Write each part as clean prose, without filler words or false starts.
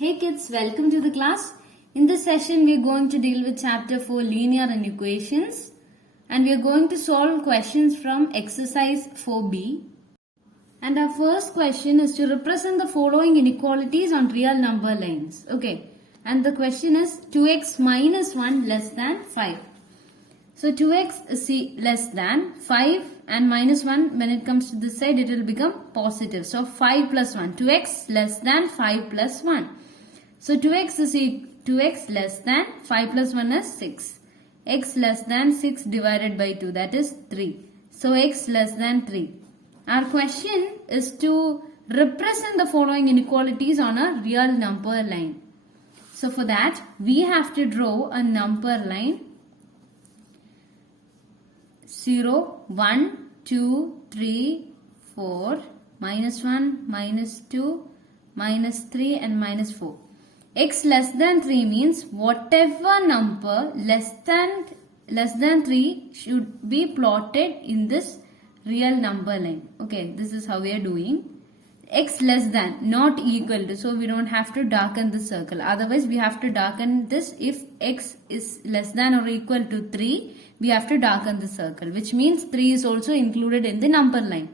Hey kids, welcome to the class. In this session, we are going to deal with chapter 4 linear inequations and we are going to solve questions from exercise 4b. And our first question is to represent the following inequalities on real number lines. Okay, and the question is 2x minus 1 less than 5. So 2x is less than 5 and minus 1, when it comes to this side it will become positive. So 5 plus 1, 2x less than 5 plus 1. So 2x is 2x less than 5 plus 1 is 6. X less than 6 divided by 2, that is 3. So x less than 3. Our question is to represent the following inequalities on a real number line. So for that we have to draw a number line 0, 1, 2, 3, 4, minus 1, minus 2, minus 3 and minus 4. X less than 3 means whatever number less than 3 should be plotted in this real number line. Okay, this is how we are doing. X less than, not equal to, so we don't have to darken the circle. Otherwise we have to darken this. If x is less than or equal to 3, we have to darken the circle, which means 3 is also included in the number line.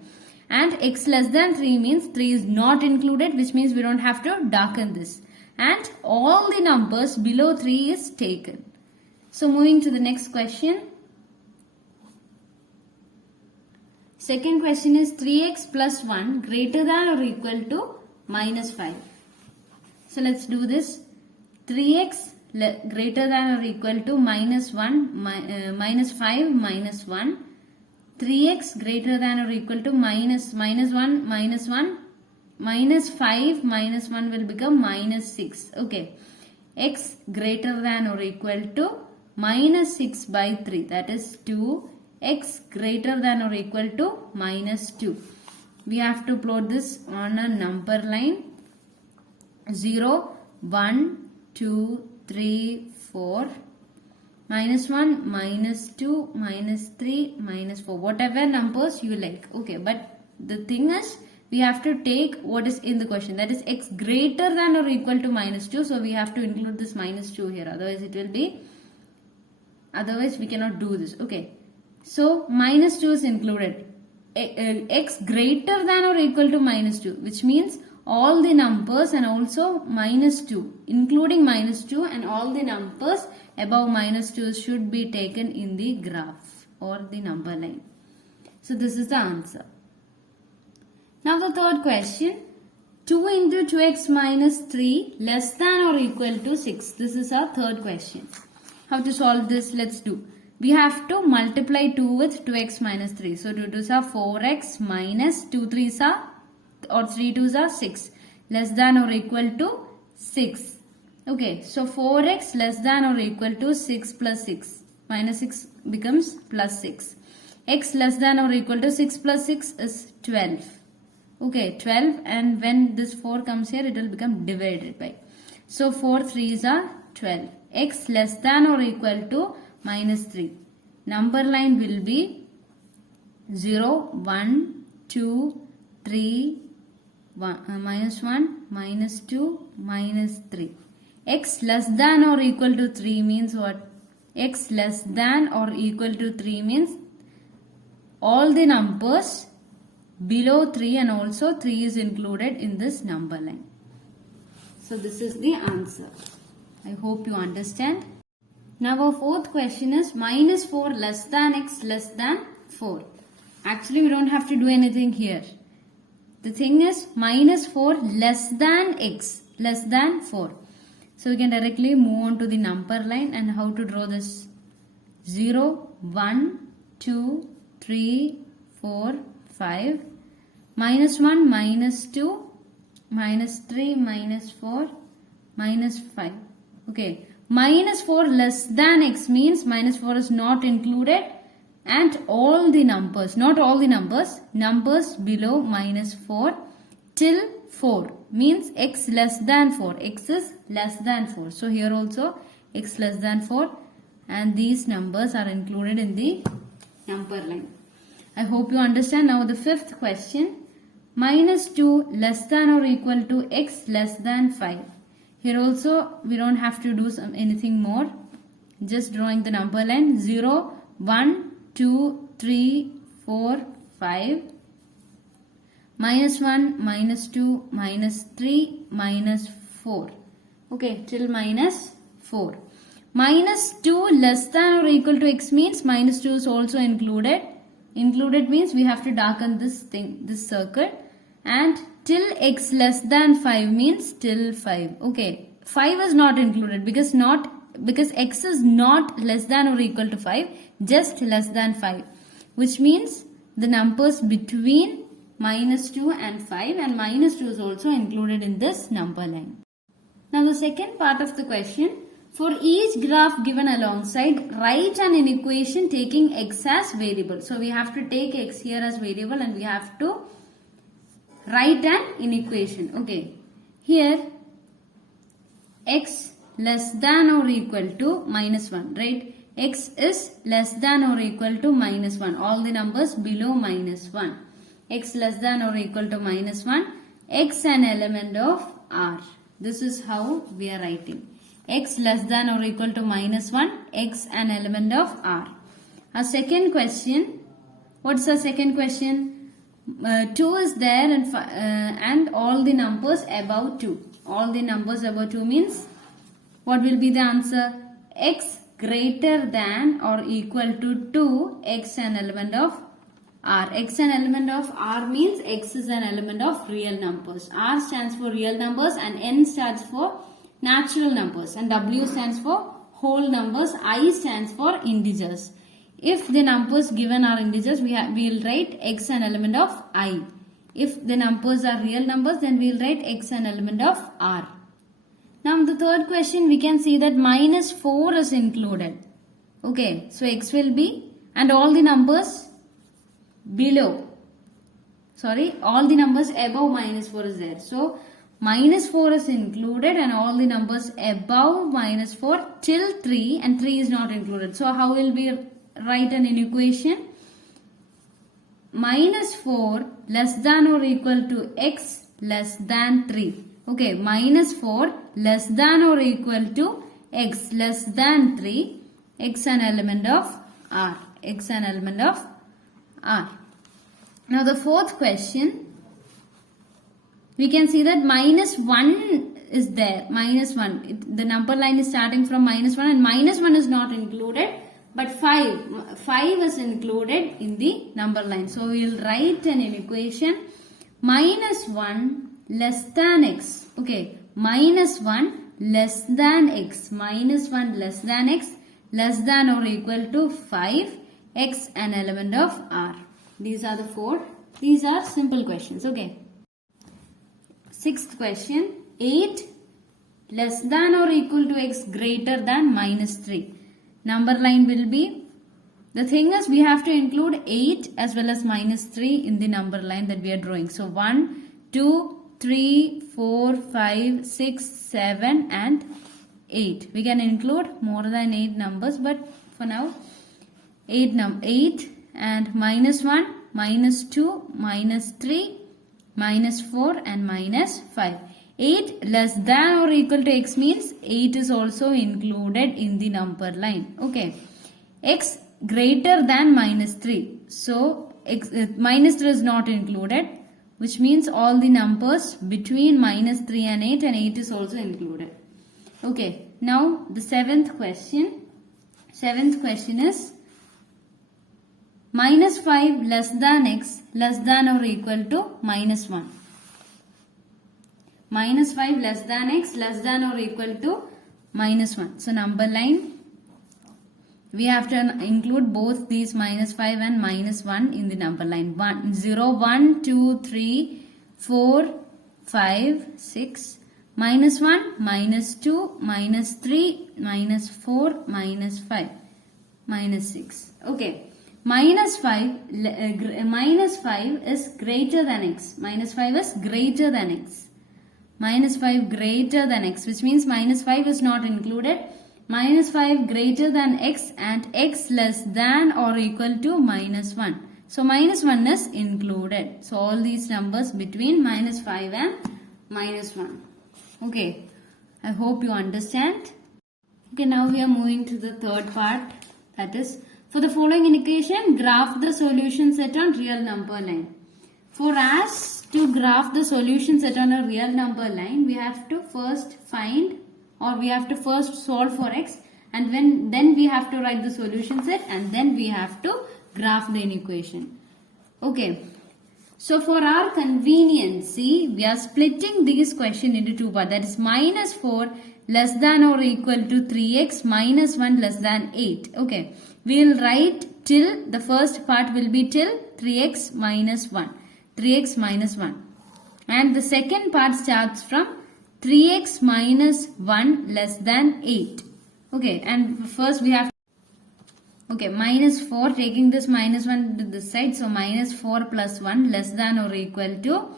And x less than 3 means 3 is not included, which means we don't have to darken this. And all the numbers below 3 is taken. So moving to the next question. Second question is 3x plus 1 greater than or equal to minus 5. So let's do this. 3x greater than or equal to minus 1, minus 5, minus 1. 3x greater than or equal to minus 1, minus 1. Minus 5 minus 1 will become minus 6. Okay. X greater than or equal to minus 6 by 3. That is 2. X greater than or equal to minus 2. We have to plot this on a number line. 0, 1, 2, 3, 4. Minus 1, minus 2, minus 3, minus 4. Whatever numbers you like. Okay. But the thing is, we have to take what is in the question, that is x greater than or equal to minus 2. So we have to include this minus 2 here, otherwise we cannot do this. Okay, so minus 2 is included. X greater than or equal to minus 2, which means all the numbers and also minus 2, including minus 2, and all the numbers above minus 2 should be taken in the graph or the number line. So this is the answer. Now the third question, 2 into 2x minus 3 less than or equal to 6. This is our third question. How to solve this? Let's do. We have to multiply 2 with 2x minus 3. So 2 2s are 4x minus 2 3s are or 3 2s are 6. Less than or equal to 6. Okay, so 4x less than or equal to 6 plus 6. Minus 6 becomes plus 6. X less than or equal to 6 plus 6 is 12. Okay, 12, and when this 4 comes here, it will become divided by. So 4 3s are 12. X less than or equal to minus 3. Number line will be 0, 1, 2, 3, minus 1, minus 2, minus 3. X less than or equal to 3 means what? X less than or equal to 3 means all the numbers below 3 and also 3 is included in this number line. So this is the answer. I hope you understand. Now our fourth question is minus 4 less than x less than 4. Actually we don't have to do anything here. The thing is minus 4 less than x less than 4. So we can directly move on to the number line and how to draw this. 0, 1, 2, 3, 4, 5, minus 1, minus 2, minus 3, minus 4, minus 5. Okay, minus 4 less than x means minus 4 is not included, and all the numbers, not all the numbers below minus 4 till 4 means x less than 4. X is less than 4. So here also x less than 4, and these numbers are included in the number line. I hope you understand. Now the fifth question, minus 2 less than or equal to x less than 5. Here also we don't have to do anything more. Just drawing the number line 0, 1, 2, 3, 4, 5. Minus 1, minus 2, minus 3, minus 4. Okay, till minus 4. Minus 2 less than or equal to x means minus 2 is also included. Included means we have to darken this thing, this circle. And till x less than 5 means till 5. Okay, 5 is not included because x is not less than or equal to 5, just less than 5. Which means the numbers between minus 2 and 5, and minus 2 is also included in this number line. Now the second part of the question. For each graph given alongside, write an inequation taking x as variable. So we have to take x here as variable and we have to write an inequation. Okay. Here x less than or equal to minus 1, right? X is less than or equal to minus 1. All the numbers below minus 1. X less than or equal to minus 1. X an element of R. This is how we are writing. X less than or equal to minus 1, x an element of R. Our second question, what's the second question? 2 is there and all the numbers above 2. All the numbers above 2 means, what will be the answer? X greater than or equal to 2, x an element of R. X an element of R means x is an element of real numbers. R stands for real numbers and N stands for natural numbers, and W stands for whole numbers, I stands for integers. If the numbers given are integers, we will write x an element of I. If the numbers are real numbers, then we will write x an element of R. Now the third question, we can see that minus 4 is included. Okay, so x will be, and all the numbers below, all the numbers above minus 4 is there. So minus 4 is included and all the numbers above minus 4 till 3, and 3 is not included. So how will we write an inequation? Minus 4 less than or equal to x less than 3. Okay, minus 4 less than or equal to x less than 3, x an element of R. X an element of R. Now the fourth question, we can see that minus 1 is there. Minus 1. The number line is starting from minus 1 and minus 1 is not included. But 5 is included in the number line. So we will write an inequation. Minus 1 less than x. Okay. Minus 1 less than x. Minus 1 less than x less than or equal to 5. X an element of R. These are the 4. These are simple questions. Okay. Sixth question, 8 less than or equal to x greater than minus 3. Number line will be, the thing is we have to include 8 as well as minus 3 in the number line that we are drawing. So 1, 2, 3, 4, 5, 6, 7 and 8. We can include more than 8 numbers, but for now 8 and minus 1, minus 2, minus 3, minus 4 and minus 5. 8 less than or equal to x means 8 is also included in the number line. Okay. X greater than minus 3. So minus 3 is not included, which means all the numbers between minus 3 and 8 is also included. Okay. Now the seventh question. Seventh question is minus 5 less than x less than or equal to minus 1. Minus 5 less than x less than or equal to minus 1. So number line, we have to include both these minus 5 and minus 1 in the number line. 0, 1, 2, 3, 4, 5, 6, minus 1, minus 2, minus 3, minus 4, minus 5, minus 6. Okay. Minus 5 is greater than x. Minus 5 is greater than x. Minus 5 greater than x, which means minus 5 is not included. Minus 5 greater than x and x less than or equal to minus 1. So minus 1 is included. So all these numbers between minus 5 and minus 1. Okay. I hope you understand. Okay, now we are moving to the third part. That is, for the following equation, graph the solution set on real number line. For us to graph the solution set on a real number line, we have to first find, or we have to first solve for x, and then we have to write the solution set, and then we have to graph the inequation. Okay. So for our conveniency, we are splitting this question into two parts. That is minus 4 less than or equal to 3x minus 1 less than 8. Okay. We will write till, the first part will be till 3x minus 1. 3x minus 1. And the second part starts from 3x minus 1 less than 8. Okay. And first we have, okay, minus 4, taking this minus 1 to this side. So minus 4 plus 1 less than or equal to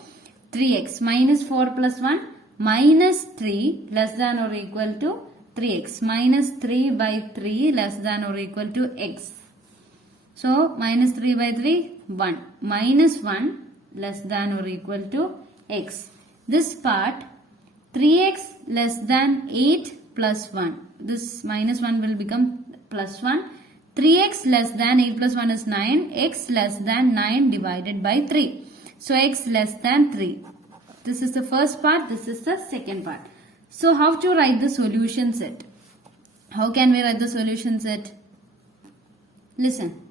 3x. Minus 4 plus 1 minus 3 less than or equal to 3x. Minus 3 by 3 less than or equal to x. So minus 3 by 3, 1. Minus 1 less than or equal to x. This part, 3x less than 8 plus 1. This minus 1 will become plus 1. 3x less than 8 plus 1 is 9. X less than 9 divided by 3. So x less than 3. This is the first part. This is the second part. So how to write the solution set? How can we write the solution set? Listen.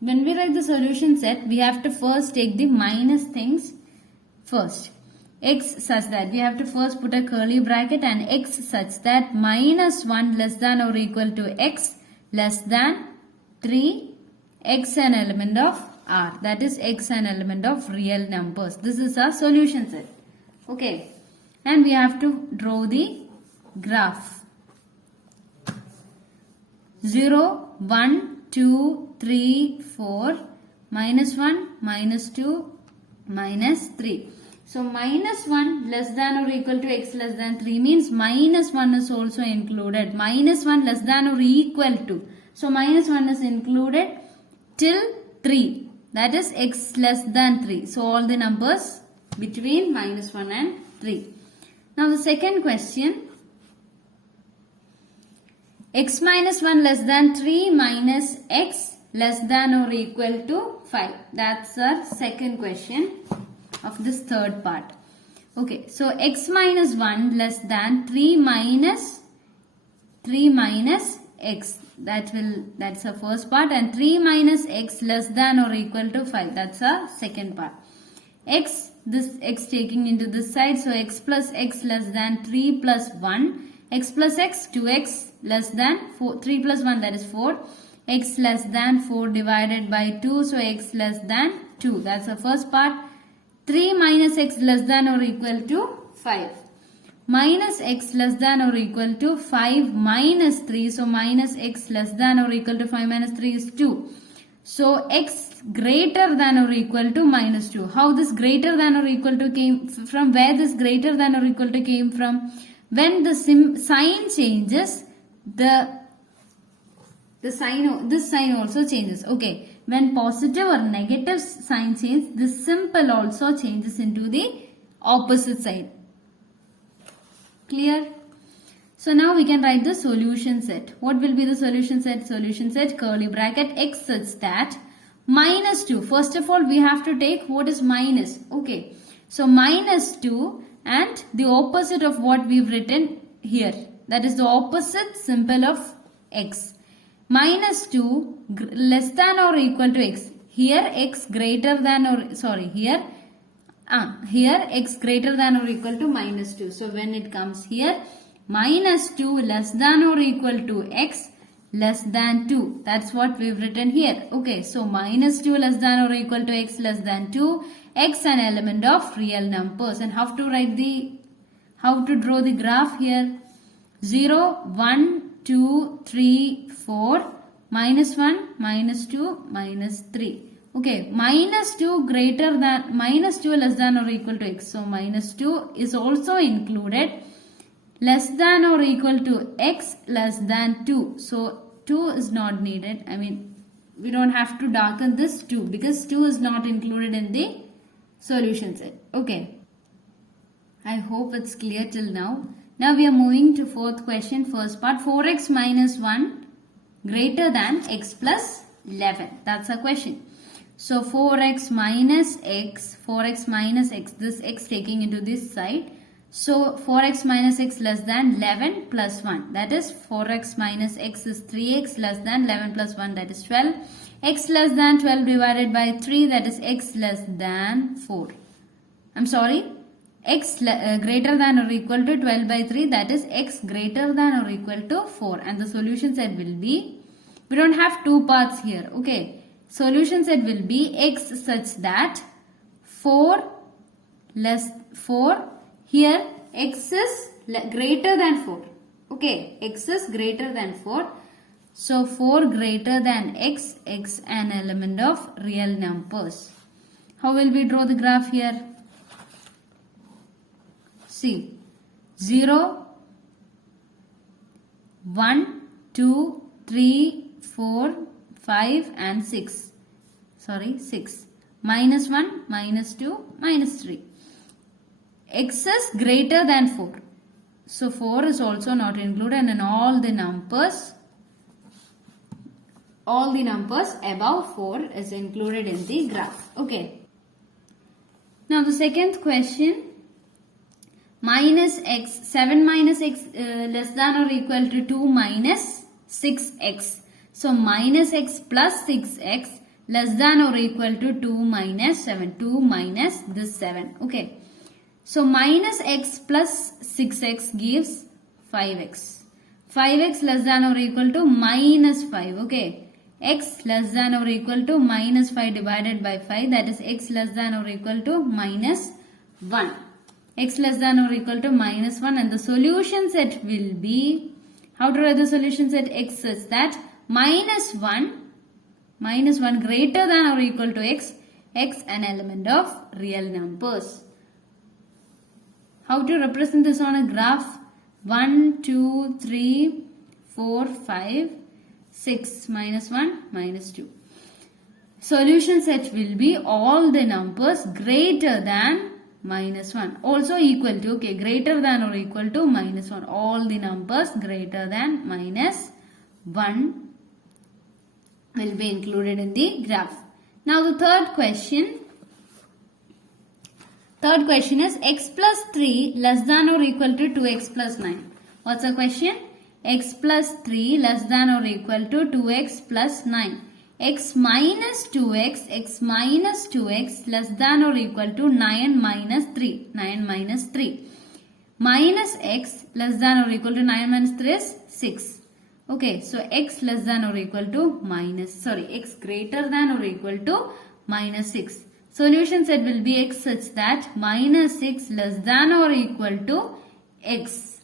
When we write the solution set, we have to first take the minus things first. X such that, we have to first put a curly bracket, and x such that minus 1 less than or equal to x less than 3, x an element of R. That is x an element of real numbers. This is our solution set. Okay. And we have to draw the graph. 0, 1, 2, 3, 4, minus 1, minus 2, minus 3. So minus 1 less than or equal to x less than 3 means minus 1 is also included. Minus 1 less than or equal to. So minus 1 is included till 3. That is x less than 3. So all the numbers between minus 1 and 3. Now the second question. X minus 1 less than 3 minus x less than or equal to 5. That's our second question of this third part. Okay, so x minus 1 less than 3 minus x. That's the first part, and 3 minus x less than or equal to 5. That's our second part. X, this x taking into this side, so x plus x less than 3 plus 1. X plus x, 2x less than 4, 3 plus 1, that is 4. X less than 4 divided by 2, so x less than 2. That's the first part. 3 minus x less than or equal to 5. Minus x less than or equal to 5 minus 3. So minus x less than or equal to 5 minus 3 is 2. So x greater than or equal to minus 2. How this greater than or equal to came from? Where this greater than or equal to came from? When the sign changes, this sign also changes. Okay. When positive or negative sign change, this symbol also changes into the opposite side. Clear? So now we can write the solution set. What will be the solution set? Solution set, curly bracket, x such that minus 2. First of all, we have to take what is minus. Okay. So minus 2 and the opposite of what we've written here. That is the opposite symbol of x. Minus 2 less than or equal to x. Here x greater than or, sorry, here x greater than or equal to minus 2. So when it comes here, minus 2 less than or equal to x less than 2. That's what we've written here. Okay, so minus 2 less than or equal to x less than 2. X an element of real numbers. And how to draw the graph here? 0, 1, 2, 3, 4, minus 1, minus 2, minus 3. Okay, minus 2 less than or equal to x. So minus 2 is also included. Less than or equal to x less than 2. So 2 is not needed. I mean, we don't have to darken this 2 because 2 is not included in the solution set. Okay. I hope it's clear till now. Now we are moving to fourth question, first part. 4x minus 1 greater than x plus 11. That's a question. So 4x minus x, this x taking into this side. So 4x minus x less than 11 plus 1. That is 4x minus x is 3x less than 11 plus 1, that is 12. X less than 12 divided by 3, that is x less than 4. I'm sorry. X greater than or equal to 12 by 3, that is x greater than or equal to 4. And the solution set will be, we don't have two parts here. Okay. Solution set will be x such that 4 less 4. Here x is greater than 4. Okay. X is greater than 4. So 4 greater than x, x an element of real numbers. How will we draw the graph here? See, 0, 1, 2, 3, 4, 5 and 6. Sorry, 6. Minus 1, minus 2, minus 3. X is greater than 4. So 4 is also not included in all the numbers. All the numbers above 4 is included in the graph. Okay. Now the second question. Minus x, 7 minus x less than or equal to 2 minus 6x. So minus x plus 6x less than or equal to 2 minus 7. 2 minus this 7. Okay. So minus x plus 6x gives 5x. 5x less than or equal to minus 5. Okay. X less than or equal to minus 5 divided by 5, that is x less than or equal to minus 1. X less than or equal to minus 1, and the solution set will be, how to write the solution set? X such that minus 1 greater than or equal to x, x an element of real numbers. How to represent this on a graph? 1, 2, 3, 4, 5, 6, minus 1, minus 2. Solution set will be all the numbers greater than minus 1. Also equal to, okay, greater than or equal to minus 1. All the numbers greater than minus 1 will be included in the graph. Now the third question. Third question is x plus 3 less than or equal to 2x plus 9. What's the question? X plus 3 less than or equal to 2x plus 9. X minus 2x less than or equal to 9 minus 3. 9 minus 3. Minus x less than or equal to 9 minus 3 is 6. Okay, so x less than or equal to x greater than or equal to minus 6. Solution set will be x such that minus 6 less than or equal to x.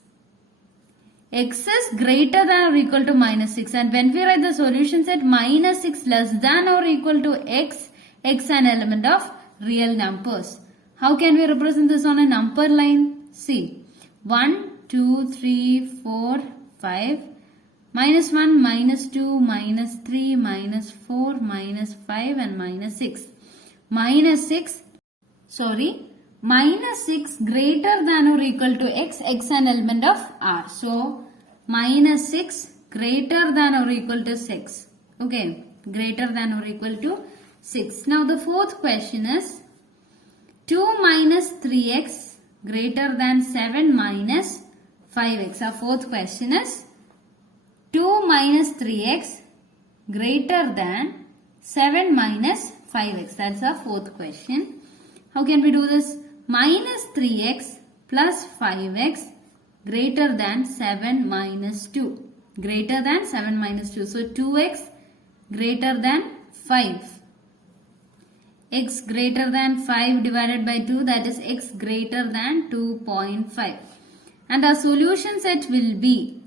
X is greater than or equal to minus 6, and when we write the solution set minus 6 less than or equal to x, x an element of real numbers. How can we represent this on a number line? See, 1, 2, 3, 4, 5, minus 1, minus 2, minus 3, minus 4, minus 5 and minus 6. Minus 6 greater than or equal to x, x an element of r. So, minus 6 greater than or equal to 6. Okay, greater than or equal to 6. Now, the fourth question is 2 minus 3x greater than 7 minus 5x. Our fourth question is 2 minus 3x greater than 7 minus 5x. That's our fourth question. How can we do this? Minus 3x plus 5x greater than 7 minus 2. Greater than 7 minus 2. So 2x greater than 5. X greater than 5 divided by 2, that is x greater than 2.5. And our solution set will be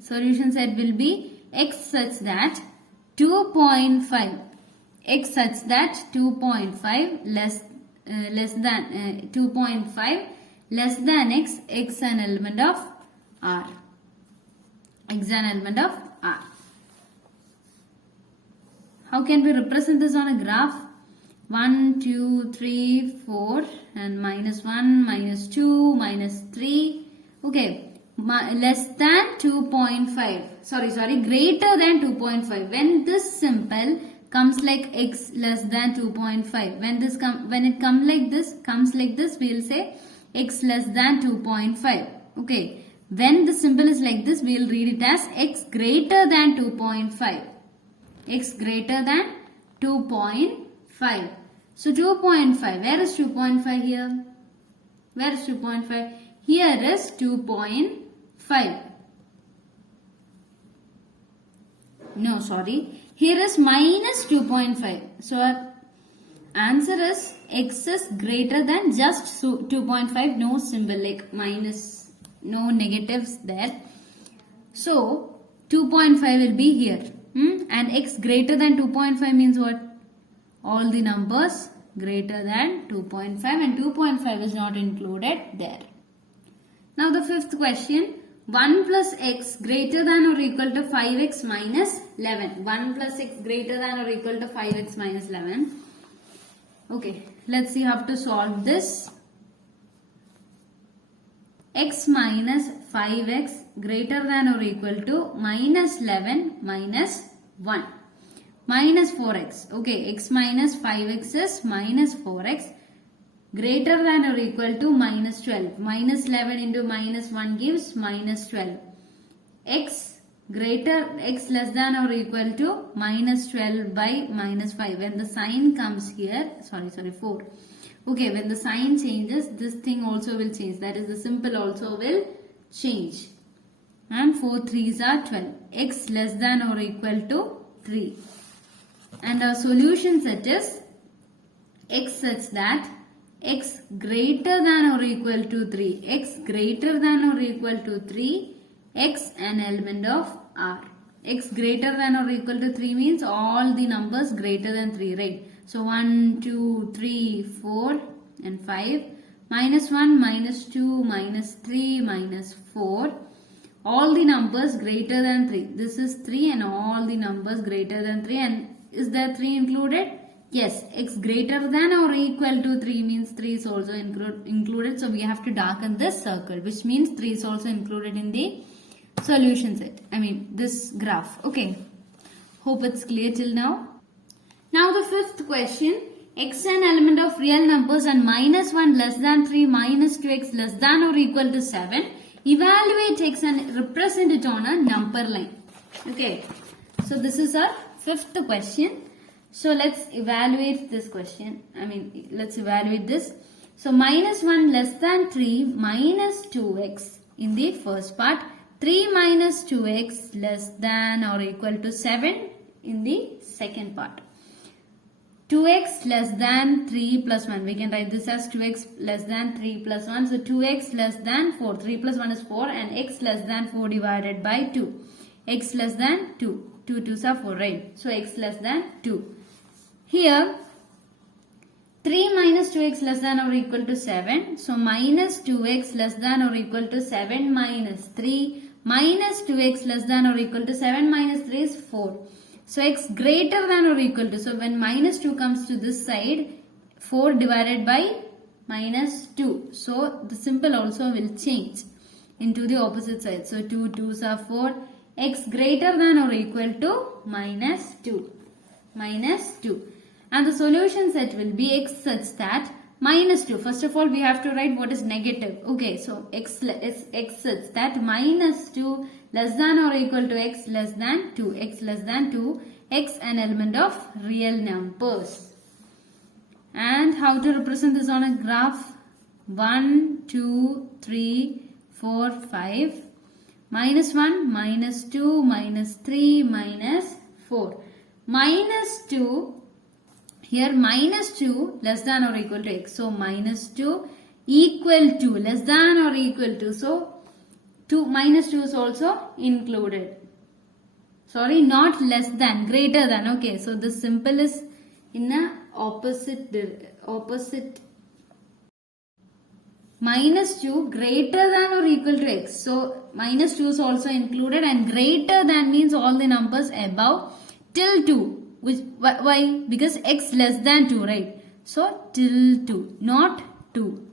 x such that 2.5. X such that 2.5 less than 2.5 less than x, x an element of r. X an element of r. How can we represent this on a graph? 1, 2, 3, 4 and minus 1, minus 2, minus 3. Okay. Less than 2.5. Sorry, greater than 2.5. When this symbol comes like x less than 2.5. When it comes like this, we will say x less than 2.5. Okay. When the symbol is like this, we will read it as x greater than 2.5. X greater than 2.5. So 2.5. Where is 2.5 here? Where is 2.5? Here is 2.5. No, sorry. Here is minus 2.5. So our answer is x is greater than just 2.5. No symbol like minus, no negatives there. So 2.5 will be here. And x greater than 2.5 means what? All the numbers greater than 2.5 and 2.5 is not included there. Now the fifth question. 1 plus x greater than or equal to 5x minus 11. 1 plus x greater than or equal to 5x minus 11. Okay, let's see how to solve this. X minus 5x greater than or equal to minus 11 minus 1. Minus 4x. Okay, x minus 5x is minus 4x. Greater than or equal to minus 12. Minus 11 into minus 1 gives minus 12. X less than or equal to minus 12 by minus 5. When the sign comes here, 4. Okay, when the sign changes, this thing also will change. That is, the symbol also will change. And 4 3s are 12. X less than or equal to 3. And our solution set is x such that x greater than or equal to 3. X greater than or equal to 3. X an element of R. X greater than or equal to 3 means all the numbers greater than 3, right? So 1, 2, 3, 4 and 5. Minus 1, minus 2, minus 3, minus 4. All the numbers greater than 3. This is 3 and all the numbers greater than 3. And is there 3 included? Yes, x greater than or equal to 3 means 3 is also included. So we have to darken this circle, which means 3 is also included in the solution set. This graph. Okay. Hope it's clear till now. Now the fifth question. X an element of real numbers and minus 1 less than 3 minus 2x less than or equal to 7. Evaluate x and represent it on a number line. Okay. So this is our fifth question. So let's evaluate this question. Let's evaluate this. So minus 1 less than 3 minus 2x in the first part. 3 minus 2x less than or equal to 7 in the second part. 2x less than 3 plus 1. We can write this as 2x less than 3 plus 1. So 2x less than 4. 3 plus 1 is 4 and x less than 4 divided by 2. X less than 2. 2 2s are 4, right? So x less than 2. Here 3 minus 2x less than or equal to 7. So minus 2x less than or equal to 7 minus 3 minus 2x less than or equal to 7 minus 3 is 4. So x greater than or equal to, so when minus 2 comes to this side, 4 divided by minus 2. So the symbol also will change into the opposite side. So 2 2s are 4. X greater than or equal to minus 2. Minus 2. And the solution set will be x such that minus 2. First of all, we have to write what is negative. Okay, so x such that minus 2 less than or equal to x less than 2. X less than 2. X an element of real numbers. And how to represent this on a graph? 1, 2, 3, 4, 5. Minus 1, minus 2, minus 3, minus 4. Minus 2. Here minus 2 less than or equal to x. So minus 2 equal to less than or equal to. So minus 2 is also included. Sorry, not less than, greater than. Okay, so the symbol is in a opposite. Minus 2 greater than or equal to x. So minus 2 is also included and greater than means all the numbers above till 2. Why? Because x less than 2, right? So till 2, not 2.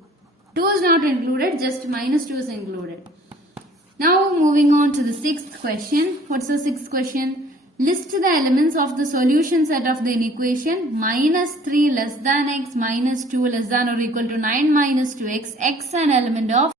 2 is not included, just minus 2 is included. Now moving on to the sixth question. What's the sixth question? List the elements of the solution set of the inequation minus 3 less than x minus 2 less than or equal to 9 minus 2x, x an element of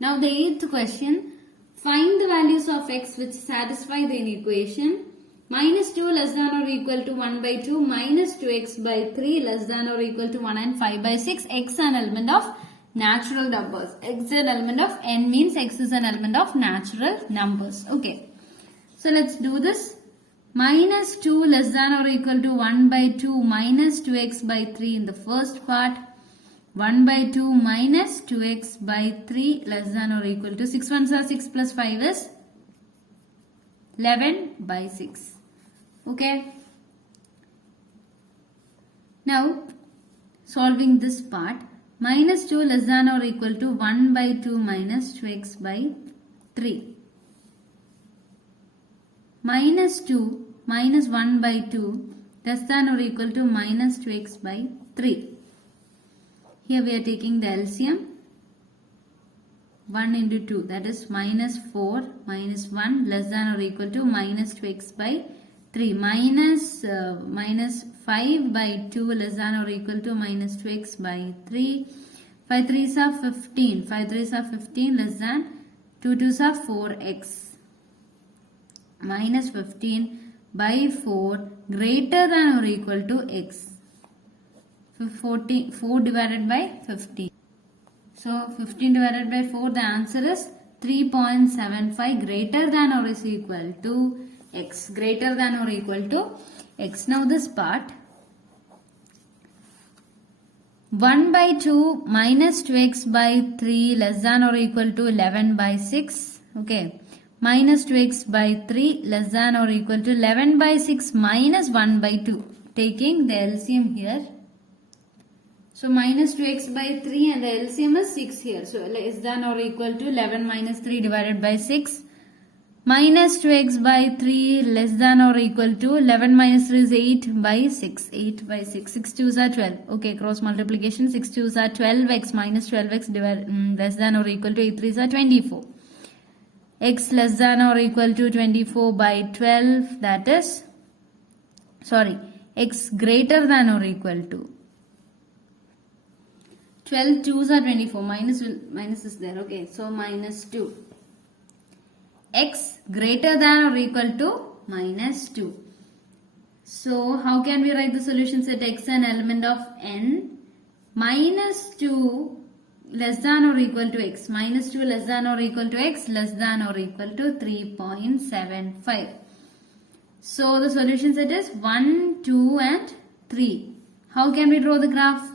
Now the 8th question. Find the values of x which satisfy the inequation minus 2 less than or equal to 1 by 2 minus 2x by 3 less than or equal to 1 and 5 by 6. X an element of natural numbers. X an element of n means x is an element of natural numbers. Okay. So let's do this. Minus 2 less than or equal to 1 by 2 minus 2x by 3 in the first part. 1 by 2 minus 2x by 3 less than or equal to 6 ones are 6 plus 5 is 11 by 6. Okay. Now solving this part, minus 2 less than or equal to 1 by 2 minus 2x by 3. Minus 2 minus 1 by 2 less than or equal to minus 2x by 3. Here we are taking the LCM. 1 into 2, that is minus 4 minus 1 less than or equal to minus 2x by 3. Minus 5 by 2 less than or equal to minus 2x by 3. 5 3s are 15. 5 3s are 15 less than 2 2s are 4x. Minus 15 by 4 greater than or equal to x. 4 divided by 15. So 15 divided by 4, the answer is 3.75 greater than or is equal to x. Greater than or equal to x. Now this part. 1 by 2 minus 2x by 3 less than or equal to 11 by 6. Okay. Minus 2x by 3 less than or equal to 11 by 6 minus 1 by 2. Taking the LCM here. So minus 2x by 3 and the LCM is 6 here. So less than or equal to 11 minus 3 divided by 6. Minus 2x by 3 less than or equal to 11 minus 3 is 8 by 6. 8 by 6. 6 2s are 12. Okay, cross multiplication. 6 2s are 12x minus 12x less than or equal to 8 3s are 24. X less than or equal to 24 by 12, that is, x greater than or equal to 12 2s are 24, minus is there, okay, so minus 2. X greater than or equal to minus 2. So how can we write the solution set x an element of n? Minus 2 less than or equal to x. Minus 2 less than or equal to x less than or equal to 3.75. So the solution set is 1, 2 and 3. How can we draw the graph?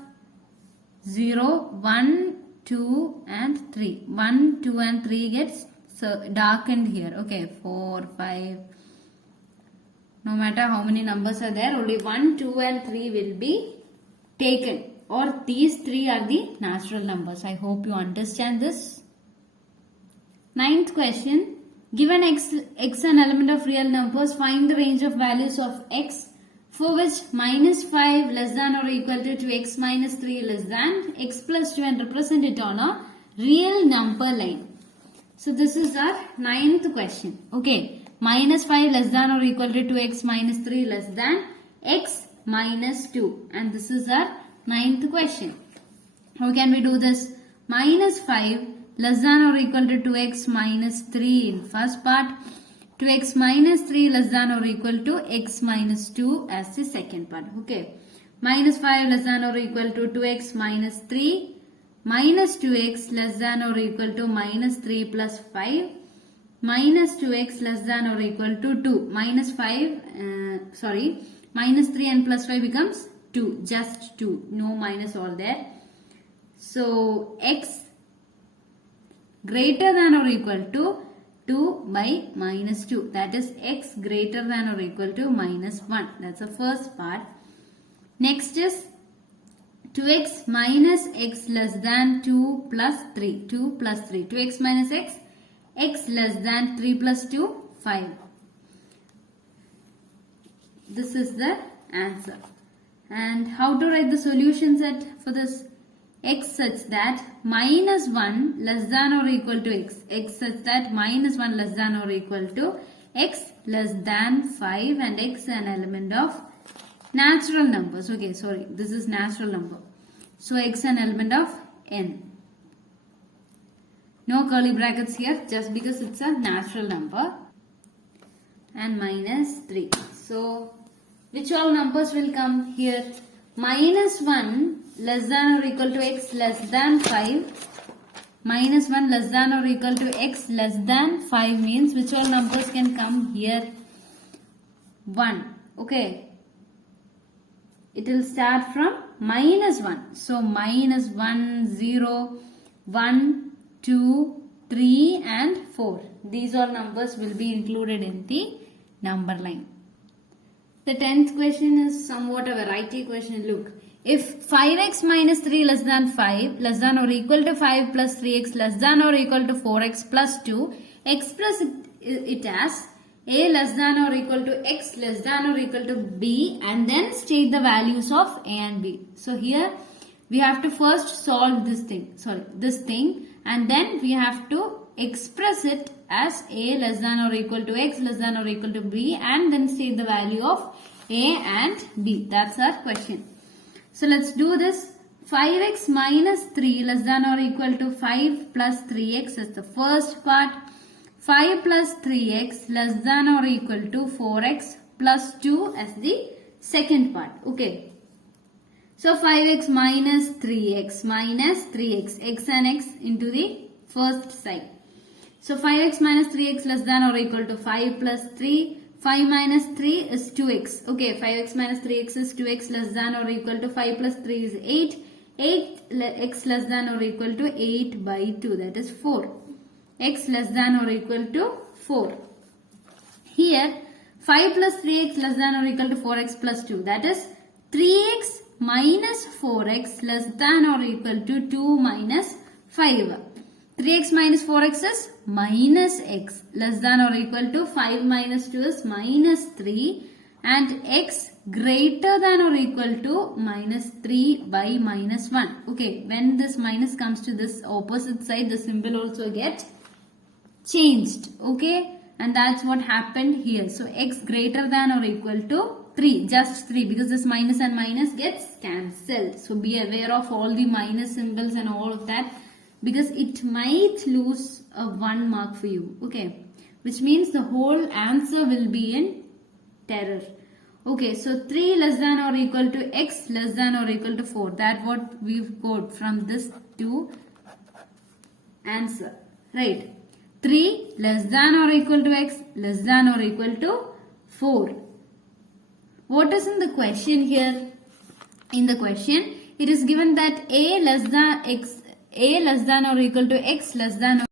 0, 1, 2 and 3. 1, 2 and 3 gets darkened here. Okay, 4, 5. No matter how many numbers are there, only 1, 2 and 3 will be taken. Or these 3 are the natural numbers. I hope you understand this. 9th question. Given x an element of real numbers, find the range of values of x for which minus 5 less than or equal to 2x minus 3 less than x plus 2 and represent it on a real number line. So this is our 9th question. Okay. Minus 5 less than or equal to 2x minus 3 less than x minus 2. And this is our 9th question. How can we do this? Minus 5 less than or equal to 2x minus 3 in first part. 2x minus 3 less than or equal to x minus 2 as the second part. Okay. Minus 5 less than or equal to 2x minus 3 minus 2x less than or equal to minus 3 plus 5 minus 2x less than or equal to 2. Minus 3 and plus 5 becomes 2. Just 2. No minus all there. So x greater than or equal to 2 by minus 2. That is x greater than or equal to minus 1. That's the first part. Next is 2x minus x less than 2 plus 3. 2 plus 3. 2x minus x. X less than 3 plus 2. 5. This is the answer. And how to write the solution set for this? X such that minus 1 less than or equal to x. X such that minus 1 less than or equal to x less than 5 and x an element of natural numbers. Okay, sorry. This is natural number. So x an element of n. No curly brackets here just because it's a natural number. And minus 3. So, which all numbers will come here? Minus 1 less than or equal to x less than 5. Minus 1 less than or equal to x less than 5 means which all numbers can come here? 1. Okay. It will start from minus 1. So, minus 1, 0, 1, 2, 3 and 4. These all numbers will be included in the number line. The 10th question is somewhat a variety question. Look, if 5x minus 3 less than 5 less than or equal to 5 plus 3x less than or equal to 4x plus 2, express it as a less than or equal to x less than or equal to b and then state the values of a and b. So here we have to first solve this thing and then we have to express it as a less than or equal to x less than or equal to b and then state the value of a and b. That's our question. So let's do this. 5x minus 3 less than or equal to 5 plus 3x is the first part. 5 plus 3x less than or equal to 4x plus 2 as the second part. Okay. So 5x minus 3x, x and x into the first side. So 5x minus 3x less than or equal to 5 plus 3. 5 minus 3 is 2x. Okay, 5x minus 3x is 2x less than or equal to 5 plus 3 is 8. 8x less than or equal to 8 by 2, that is 4. X less than or equal to 4. Here 5 plus 3x less than or equal to 4x plus 2, that is 3x minus 4x less than or equal to 2 minus 5. 3x minus 4x is minus x less than or equal to 5 minus 2 is minus 3 and x greater than or equal to minus 3 by minus 1. Okay, when this minus comes to this opposite side, the symbol also gets changed. Okay, and that's what happened here. So x greater than or equal to 3, just 3, because this minus and minus gets cancelled. So be aware of all the minus symbols and all of that, because it might lose a 1 mark for you. Okay, which means the whole answer will be in terror. Okay, so 3 less than or equal to x less than or equal to 4. That's what we've got from this to answer. Right. 3 less than or equal to x less than or equal to 4. What is in the question here? In the question, it is given that a less than or equal to x less than or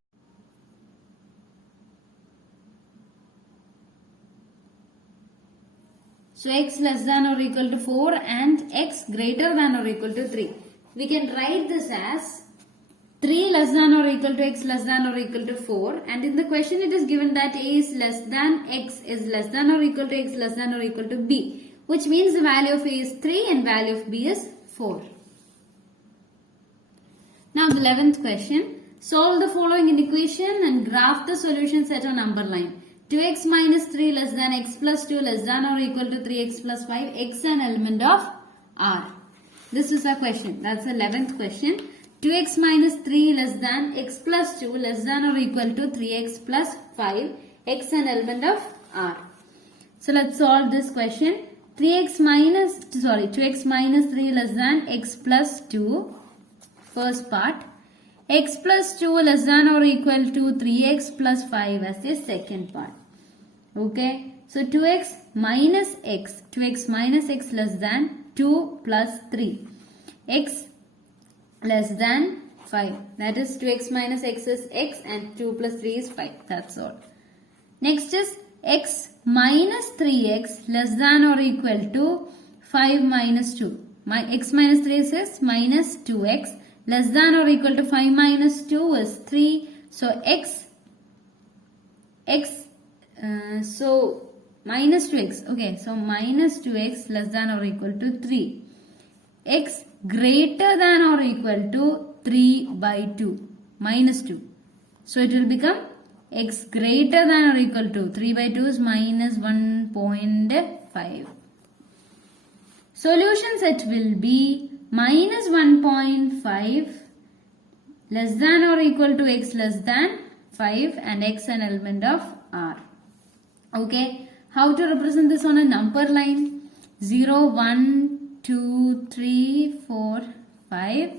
so x less than or equal to 4 and x greater than or equal to 3. We can write this as 3 less than or equal to x less than or equal to 4, and in the question it is given that a is less than x is less than or equal to x less than or equal to b, which means the value of a is 3 and value of b is 4. Now the 11th question. Solve the following inequation and graph the solution set on number line. 2x minus 3 less than x plus 2 less than or equal to 3x plus 5, x an element of R. This is a question. That's the 11th question. 2x minus 3 less than x plus 2 less than or equal to 3x plus 5, x an element of R. So let's solve this question. 2x minus 3 less than x plus 2, first part. X plus 2 less than or equal to 3x plus 5 as the second part. Okay. So 2x minus x less than 2 plus 3. X less than 5. That is 2x minus x is x and 2 plus 3 is 5. That's all. Next is x minus 3x less than or equal to 5 minus 2. X minus 3 is minus 2x less than or equal to 5 minus 2 is 3. So so minus 2x. Okay, so minus 2x less than or equal to 3. X greater than or equal to 3 by 2, minus 2. So it will become x greater than or equal to 3 by 2 is minus 1.5. Solution set will be minus 1.5 less than or equal to x less than 5 and x an element of R. Okay, how to represent this on a number line? 0, 1, 2, 3, 4, 5,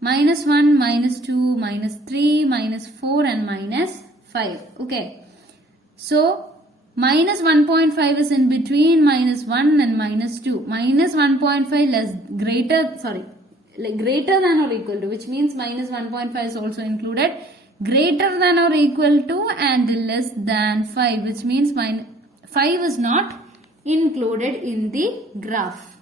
minus 1, minus 2, minus 3, minus 4 and minus 5. Okay, so minus 1.5 is in between minus 1 and minus 2. Minus 1.5 greater than or equal to, which means minus 1.5 is also included. Greater than or equal to and less than 5, which means 5 is not included in the graph.